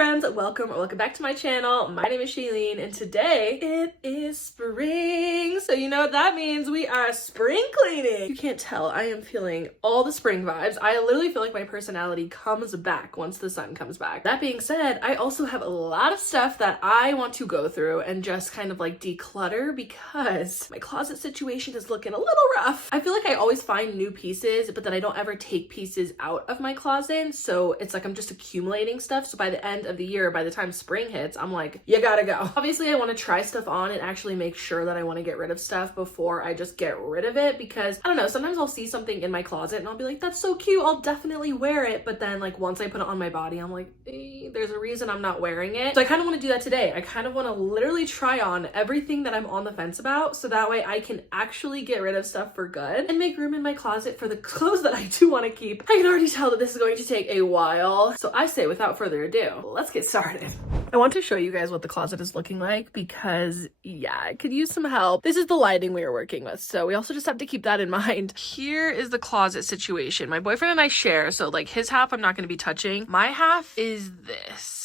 friends, welcome back to my channel. My name is Shailene and today it is spring. So you know what that means, we are spring cleaning. You can't tell, I am feeling all the spring vibes. I literally feel like my personality comes back once the sun comes back. That being said, I also have a lot of stuff that I want to go through and just kind of like declutter because my closet situation is looking a little rough. I feel like I always find new pieces, but then I don't ever take pieces out of my closet. So it's like I'm just accumulating stuff. So by the end of the year, by the time spring hits, I'm like, you gotta go. Obviously, I want to try stuff on and actually make sure that I want to get rid of stuff before I just get rid of it, because I don't know, sometimes I'll see something in my closet and I'll be like, that's so cute, I'll definitely wear it. But then like once I put it on my body, I'm like, there's a reason I'm not wearing it. So I kind of want to do that today. I kind of want to literally try on everything that I'm on the fence about, so that way I can actually get rid of stuff for good and make room in my closet for the clothes that I do want to keep. I can already tell that this is going to take a while. So I say without further ado, let's get started. I want to show you guys what the closet is looking like because yeah, I could use some help. This is the lighting we are working with, so we also just have to keep that in mind. Here is the closet situation. My boyfriend and I share, so like his half I'm not going to be touching. My half is this.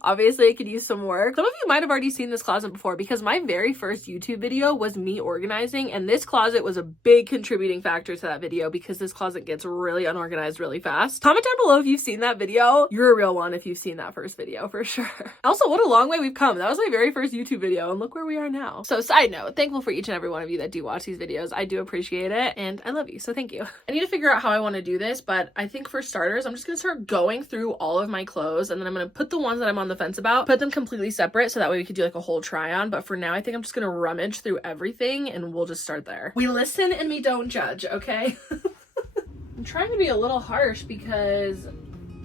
Obviously, I could use some work. Some of you might have already seen this closet before because my very first YouTube video was me organizing, and this closet was a big contributing factor to that video because this closet gets really unorganized really fast. Comment down below if you've seen that video. You're a real one if you've seen that first video for sure. Also, what a long way we've come. That was my very first YouTube video and look where we are now. So side note, thankful for each and every one of you that do watch these videos. I do appreciate it and I love you, so thank you. I need to figure out how I want to do this, but I think for starters, I'm just going to start going through all of my clothes and then I'm going to put the ones that I'm on the fence about, put them completely separate so that way we could do like a whole try on. But for now, I think I'm just gonna rummage through everything and we'll just start there. We listen and we don't judge, okay? I'm trying to be a little harsh because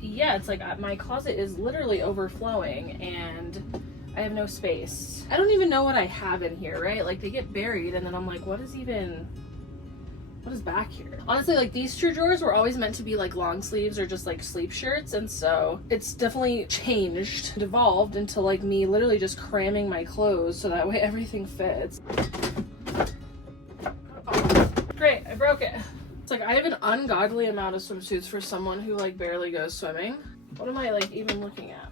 yeah, it's like my closet is literally overflowing and I have no space. I don't even know what I have in here, right? Like they get buried and then I'm like, what is back here? Honestly, like these two drawers were always meant to be like long sleeves or just like sleep shirts, and so it's definitely changed, evolved into like me literally just cramming my clothes so that way everything fits. Oh, great, I broke it. It's like I have an ungodly amount of swimsuits for someone who like barely goes swimming. What am I like even looking at?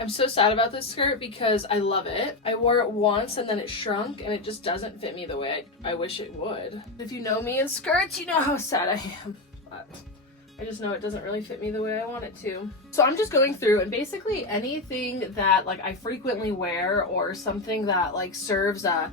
I'm so sad about this skirt because I love it. I wore it once and then it shrunk and it just doesn't fit me the way I wish it would. If you know me in skirts, you know how sad I am. But I just know it doesn't really fit me the way I want it to. So I'm just going through and basically anything that like I frequently wear or something that like serves a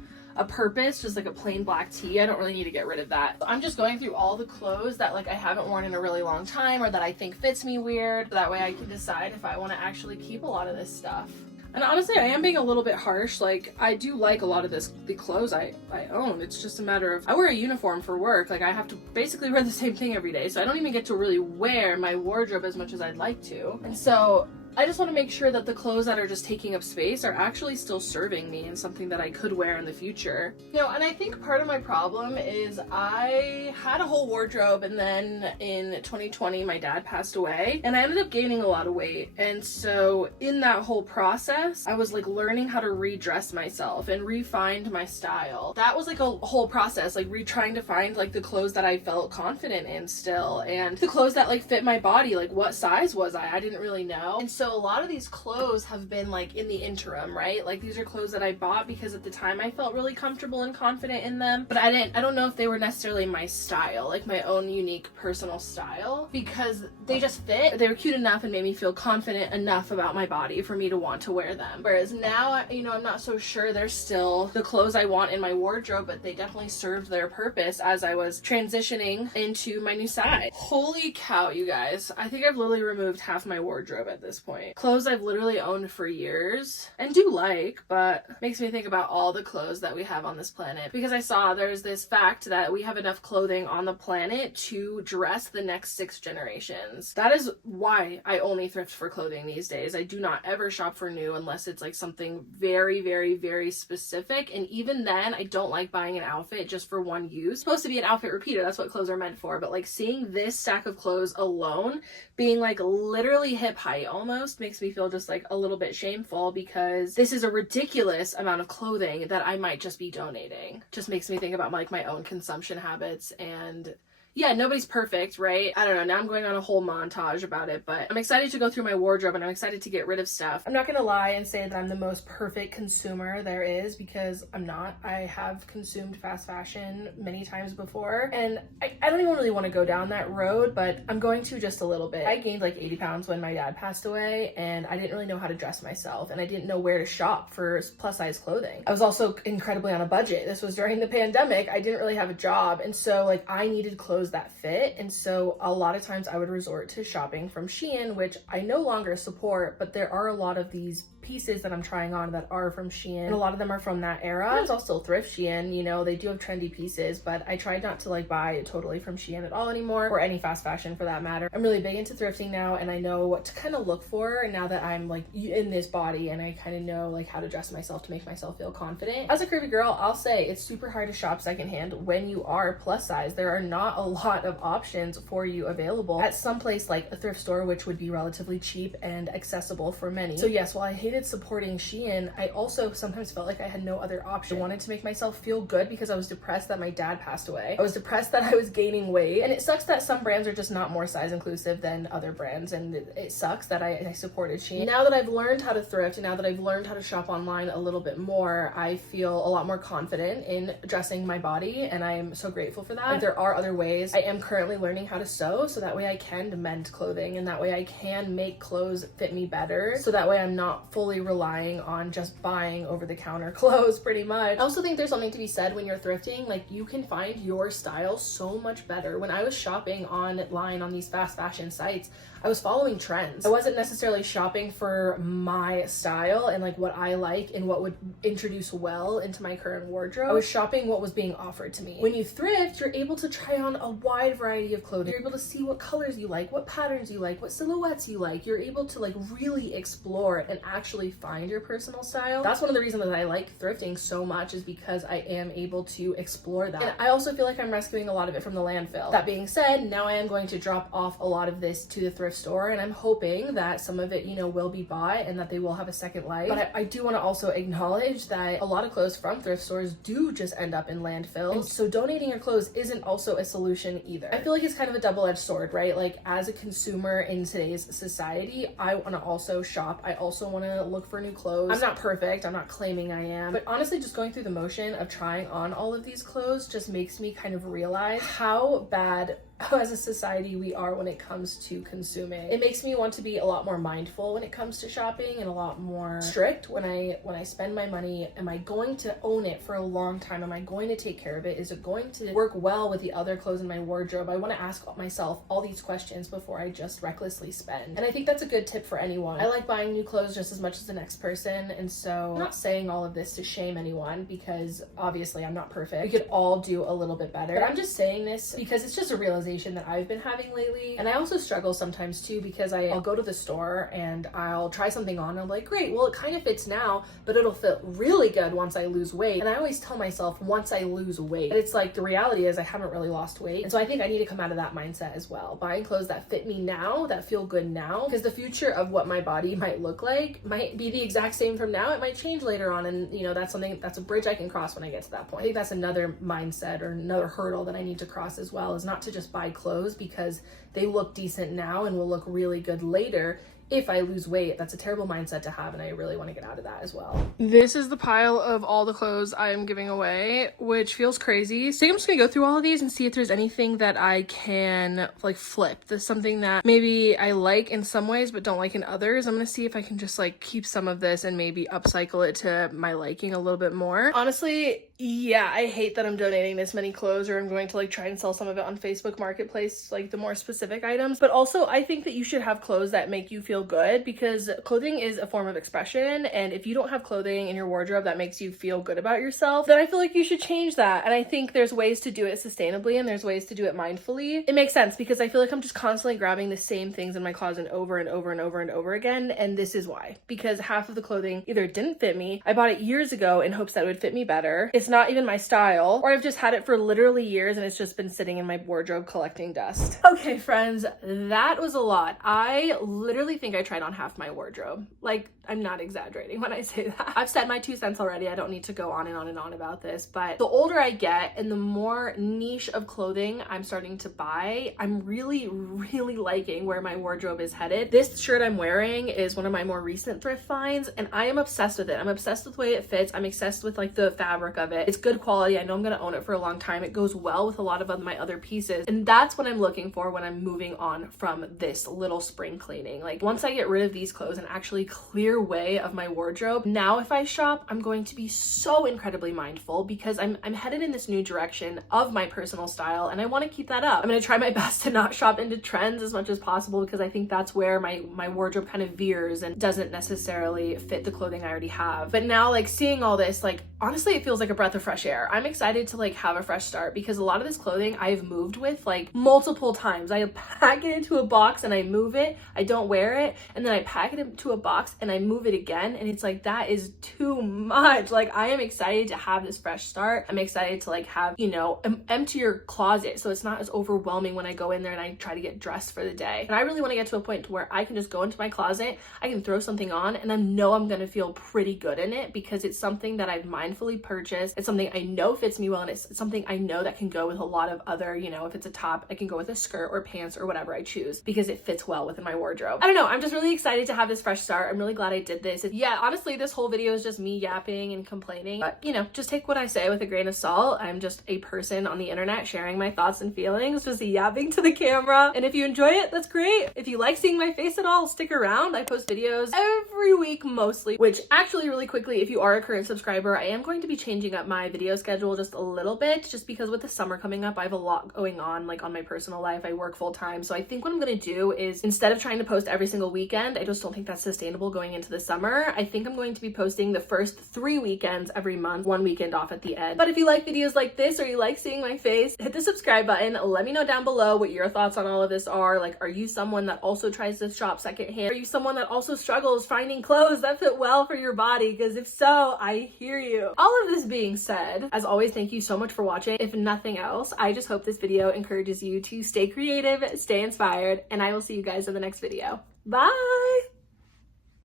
purpose, just like a plain black tee, I don't really need to get rid of that. I'm just going through all the clothes that like I haven't worn in a really long time or that I think fits me weird. That way I can decide if I want to actually keep a lot of this stuff. And honestly, I am being a little bit harsh. Like I do like a lot of the clothes I own. It's just a matter of I wear a uniform for work. Like I have to basically wear the same thing every day. So I don't even get to really wear my wardrobe as much as I'd like to. And so I just want to make sure that the clothes that are just taking up space are actually still serving me and something that I could wear in the future. You know, and I think part of my problem is I had a whole wardrobe and then in 2020 my dad passed away and I ended up gaining a lot of weight. And so in that whole process, I was like learning how to redress myself and re-find my style. That was like a whole process, like trying to find like the clothes that I felt confident in still and the clothes that like fit my body. Like what size was I didn't really know. And so a lot of these clothes have been like in the interim, right? Like these are clothes that I bought because at the time I felt really comfortable and confident in them, but I don't know if they were necessarily my style, like my own unique personal style, because they just fit. They were cute enough and made me feel confident enough about my body for me to want to wear them. Whereas now, you know, I'm not so sure they're still the clothes I want in my wardrobe, but they definitely served their purpose as I was transitioning into my new size. Holy cow, you guys. I think I've literally removed half my wardrobe at this point. Clothes I've literally owned for years and do like, but makes me think about all the clothes that we have on this planet, because I saw there's this fact that we have enough clothing on the planet to dress the next 6 generations. That is why I only thrift for clothing these days. I do not ever shop for new unless it's like something very, very, very specific. And even then, I don't like buying an outfit just for one use. It's supposed to be an outfit repeater. That's what clothes are meant for. But like seeing this stack of clothes alone being like literally hip height almost makes me feel just like a little bit shameful, because this is a ridiculous amount of clothing that I might just be donating. Just makes me think about like my own consumption habits and yeah, nobody's perfect, right? I don't know. Now I'm going on a whole montage about it, but I'm excited to go through my wardrobe and I'm excited to get rid of stuff. I'm not gonna lie and say that I'm the most perfect consumer there is, because I'm not. I have consumed fast fashion many times before, and I don't even really want to go down that road, but I'm going to just a little bit. I gained like 80 pounds when my dad passed away, and I didn't really know how to dress myself, and I didn't know where to shop for plus size clothing. I was also incredibly on a budget. This was during the pandemic. I didn't really have a job, and so like I needed clothes that fit, and so a lot of times I would resort to shopping from Shein, which I no longer support, but there are a lot of these pieces that I'm trying on that are from Shein, and a lot of them are from that era. It's also thrift Shein, you know, they do have trendy pieces, but I tried not to like buy totally from Shein at all anymore, or any fast fashion for that matter. I'm really big into thrifting now, and I know what to kind of look for now that I'm like in this body, and I kind of know like how to dress myself to make myself feel confident. As a curvy girl, I'll say it's super hard to shop secondhand when you are plus size. There are not a lot of options for you available at some place like a thrift store, which would be relatively cheap and accessible for many. So yes, while I hated supporting Shein, I also sometimes felt like I had no other option. I wanted to make myself feel good because I was depressed that my dad passed away. I was depressed that I was gaining weight, and it sucks that some brands are just not more size inclusive than other brands, and it sucks that I supported Shein. Now that I've learned how to thrift, and now that I've learned how to shop online a little bit more, I feel a lot more confident in dressing my body, and I'm so grateful for that. Like, there are other ways. I am currently learning how to sew, so that way I can mend clothing, and that way I can make clothes fit me better, so that way I'm not fully relying on just buying over-the-counter clothes pretty much. I also think there's something to be said when you're thrifting, like you can find your style so much better. When I was shopping online on these fast fashion sites, I was following trends. I wasn't necessarily shopping for my style and like what I like and what would introduce well into my current wardrobe. I was shopping what was being offered to me. When you thrift, you're able to try on a wide variety of clothing. You're able to see what colors you like, what patterns you like, what silhouettes you like. You're able to like really explore and actually find your personal style. That's one of the reasons that I like thrifting so much, is because I am able to explore that. And I also feel like I'm rescuing a lot of it from the landfill. That being said, now I am going to drop off a lot of this to the thrift store, and I'm hoping that some of it, you know, will be bought and that they will have a second life. But I do want to also acknowledge that a lot of clothes from thrift stores do just end up in landfills, and so donating your clothes isn't also a solution either. I feel like it's kind of a double-edged sword, right? Like as a consumer in today's society, I want to also shop. I also want to look for new clothes. I'm not perfect. I'm not claiming I am, but honestly, just going through the motion of trying on all of these clothes just makes me kind of realize how bad as a society we are when it comes to consuming. It makes me want to be a lot more mindful when it comes to shopping, and a lot more strict when I spend my money. Am I going to own it for a long time? Am I going to take care of it? Is it going to work well with the other clothes in my wardrobe? I want to ask myself all these questions before I just recklessly spend. And I think that's a good tip for anyone. I like buying new clothes just as much as the next person, and so I'm not saying all of this to shame anyone, because obviously I'm not perfect. We could all do a little bit better. But I'm just saying this because it's just a realization that I've been having lately. And I also struggle sometimes too, because I'll go to the store and I'll try something on and I'm like, great, well it kind of fits now, but it'll fit really good once I lose weight. And I always tell myself once I lose weight, but it's like the reality is I haven't really lost weight. And so I think I need to come out of that mindset as well. Buying clothes that fit me now, that feel good now, because the future of what my body might look like might be the exact same from now. It might change later on, and you know, that's a bridge I can cross when I get to that point. I think that's another mindset or another hurdle that I need to cross as well, is not to just buy clothes because they look decent now and will look really good later. If I lose weight, that's a terrible mindset to have, and I really want to get out of that as well. This is the pile of all the clothes I am giving away, which feels crazy. So I think I'm just gonna go through all of these and see if there's anything that I can like flip. There's something that maybe I like in some ways but don't like in others. I'm gonna see if I can just like keep some of this and maybe upcycle it to my liking a little bit more. Honestly, yeah, I hate that I'm donating this many clothes, or I'm going to like try and sell some of it on Facebook Marketplace, like the more specific items. But also I think that you should have clothes that make you feel good, because clothing is a form of expression, and if you don't have clothing in your wardrobe that makes you feel good about yourself, then I feel like you should change that. And I think there's ways to do it sustainably and there's ways to do it mindfully. It makes sense because I feel like I'm just constantly grabbing the same things in my closet over and over and over and over again, and this is why. Because half of the clothing either didn't fit me, I bought it years ago in hopes that it would fit me better, it's not even my style, or I've just had it for literally years and it's just been sitting in my wardrobe collecting dust. Okay friends, that was a lot. I literally think think I tried on half my wardrobe. Like, I'm not exaggerating when I say that. I've said my 2 cents already. I don't need to go on and on and on about this, but the older I get and the more niche of clothing I'm starting to buy, I'm really, really liking where my wardrobe is headed. This shirt I'm wearing is one of my more recent thrift finds, and I am obsessed with it. I'm obsessed with the way it fits. I'm obsessed with like the fabric of it. It's good quality. I know I'm gonna own it for a long time. It goes well with a lot of my other pieces, and that's what I'm looking for when I'm moving on from this little spring cleaning. Like, once I get rid of these clothes and actually clear way of my wardrobe, now if I shop, I'm going to be so incredibly mindful because I'm headed in this new direction of my personal style, and I want to keep that up. I'm going to try my best to not shop into trends as much as possible because I think that's where my wardrobe kind of veers and doesn't necessarily fit the clothing I already have. But now, like, seeing all this, like, honestly, it feels like a breath of fresh air. I'm excited to like have a fresh start because a lot of this clothing I've moved with like multiple times. I pack it into a box and I move it. I don't wear it, and then I pack it into a box and I move it again, and it's like, that is too much. Like, I am excited to have this fresh start. I'm excited to like have, you know, empty your closet so it's not as overwhelming when I go in there and I try to get dressed for the day. And I really want to get to a point to where I can just go into my closet, I can throw something on, and I know I'm going to feel pretty good in it because it's something that I've mindfully purchased. It's something I know fits me well, and it's something I know that can go with a lot of other, you know, if it's a top, I can go with a skirt or pants or whatever I choose because it fits well within my wardrobe. I don't know, I'm just really excited to have this fresh start. I'm really glad I did this. Yeah, honestly, this whole video is just me yapping and complaining, but you know, just take what I say with a grain of salt. I'm just a person on the internet sharing my thoughts and feelings, just yapping to the camera. And if you enjoy it, that's great. If you like seeing my face at all, stick around. I post videos every week mostly, which actually, really quickly, if you are a current subscriber, I am going to be changing up my video schedule just a little bit, just because with the summer coming up, I have a lot going on, like on my personal life. I work full time. So I think what I'm going to do is, instead of trying to post every single weekend, I just don't think that's sustainable going into the summer. I think I'm going to be posting the first 3 weekends every month, 1 weekend off at the end. But if you like videos like this, or you like seeing my face, hit the subscribe button. Let me know down below what your thoughts on all of this are. Like, are you someone that also tries to shop secondhand? Are you someone that also struggles finding clothes that fit well for your body? Because if so, I hear you. All of this being said, as always, thank you so much for watching. If nothing else, I just hope this video encourages you to stay creative, stay inspired, and I will see you guys in the next video. Bye!